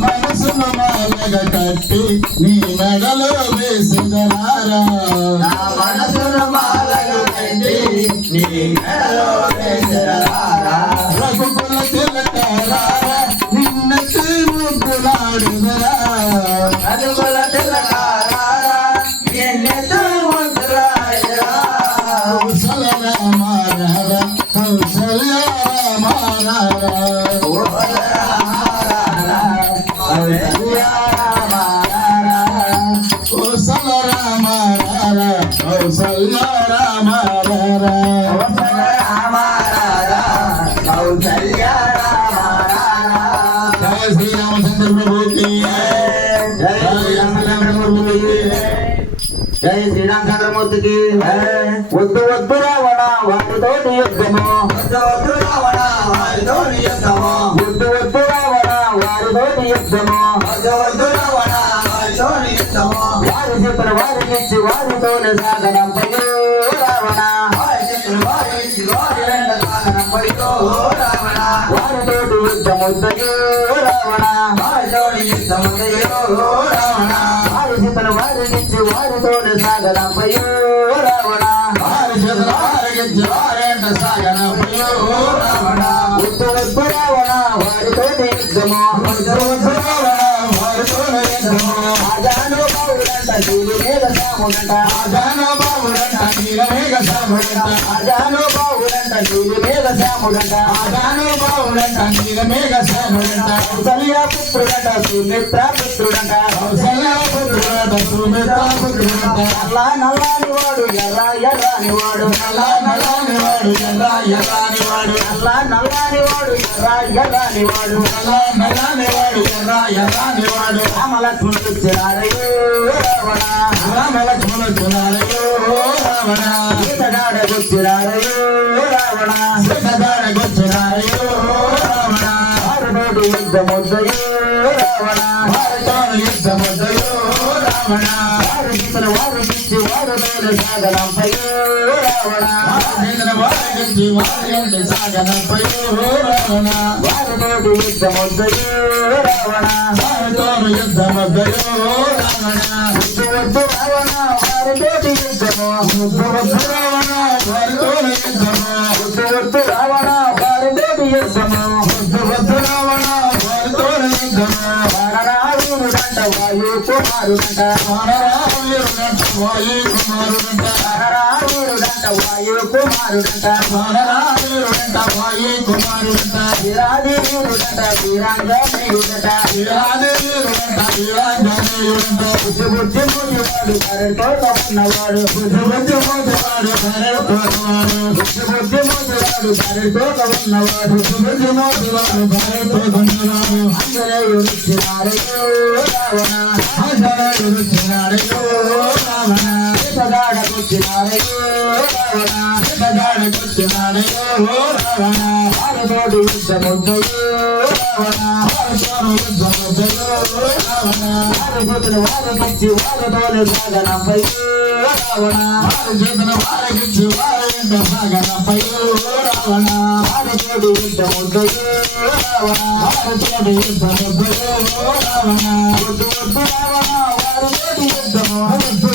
మనసును మాలగ కట్టి నీ మెడలో వేసినారా మనసును మాలగ కట్టి నీ మెడలో వేసినారా రఘుకుల తిలకారా నిన్నటి ముగ్గులాడుదరా రఘుకుల తిలకారా నిన్నటి ముగ్గులాడుదరా కౌసల్యమారా కౌసల్యమారా జై శ్రీరామచంద్రమూర్తికి వద్దు వద్దు రావణ వారితోటి యుద్ధము వద్దు వద్దు రావణ వారితోటి యుద్ధము వద్దు వద్దు రావణ వారితోటి యుద్ధము వద్దు వద్దు రావణ వారితోటి యుద్ధము వారి చిత్ర వారికిచ్చి వారితోనే సాగనంపయో రావణ వారి చిత్ర వారికిచ్చి వారి వెంట సాగనంపయో రావణ వారితోటి యుద్ధముద్దయో రావణ వారితోటి యుద్ధముద్దయో రావణ వారి చిత్ర వారికిచ్చి వారితోనే సాగనంపయో రావణ వారి చేతుల వారికిచ్చి వారెంట సాగనంపయో రావణ వద్దు వద్దు రావణ వారితోటి యుద్ధము వద్దు వద్దు రావణ వారితోనే యుద్ధము ఆజాను బావులంట నీరు మీద సాముడంట ఆజాను బావుడంట నీరు మీద సాముడంట ఆజాను బావులంట నీరు మీద సాముడంట ఆజాను బావుడంట నీరు మీద సాముడంట కౌసల్య పుత్రుడంట సుమిత్ర పుత్రుడంట కౌసల్య పుత్రుడంట సుమిత్ర పుత్రుడంట నల్లా నల్లాని వాడు ఎర్ర ఎర్రాని వాడు నల్లా నల్లాని వాడు ఎర్ర ఎర్రాని వాడు నల్లా నల్లాని వాడు ఎర్ర ఎర్రాని వాడు నల్లా నల్లాని వాడు ఎర్ర ఎర్రాని వాడు రామలక్ష్మణుడు చిరారయో రావణ రామలక్ష్మణుడున్నారయో రావణ సీతగాడగొచ్చిరారయో రావణ సీతగాడగొచ్చినారయో రావణ వారితోటి యుద్ధముద్దయో రావణ వారితోను యుద్ధముద్దయో రావణ వారి వారికిచ్చి వారితోనే సాగనంపయో రావణ వారికిచ్చి వారి సాగనంపయో రావణ వారితోటి యుద్ధముద్దయో రావణ వారితోను యుద్ధముద్దయో రావణ వద్దు వద్దు రావణ వారితోటి యుద్ధము వద్దు వద్దు రావణ వారితోను యుద్ధము వద్దు వద్దు రావణ వారితోటి యుద్ధము వద్దు వద్దు రావణ వారితోను యుద్ధము వానరావీరుడంట వాయు కుమారుడంట వానరావీరుడంట వాయు కుమారుడంట వానరావీరుడంట వాయు కుమారుడంట వానరావీరుడంట వాయు కుమారుడంట వీరాది వీరుడంట వీరాంజనేయుడంట వీరాది వీరుడంట వీరాంజనేయుడంట బుద్ధి బుద్ధి బుద్ధివాడు కరెంటోట ఉన్నవాడు బుద్ధి బుద్ధి మోతువాడు భరతోవాడు బుద్ధి బుద్ధి బుద్ధివాడు కరెంటోట ఉన్నవాడు బుద్ధి బుద్ధి మోతువాడు భరతోవాడు ఆంజనేయుడు చిన్నారయో రావణ ఆంజనేయుడు చిన్నారయో రావణ సదాడకొచ్చినారయో రావణ సదాడకొచ్చినాడయో రావణ వారితోటి యుద్ధముద్దయో రావణ వారితోను యుద్ధముద్దయో రావణ వారి చేతులు వారికిచ్చి వారితోనే సాగనంపయో రావణ వారి చేతుల వారికిచ్చి వారి ఎంట సాగనంపయో రావణ వారితోటి యుద్ధముద్దయో రావణ వారితోటి యుద్ధముద్దయో రావణ వద్దు వద్దు రావణ వారితోటి యుద్ధము వద్దు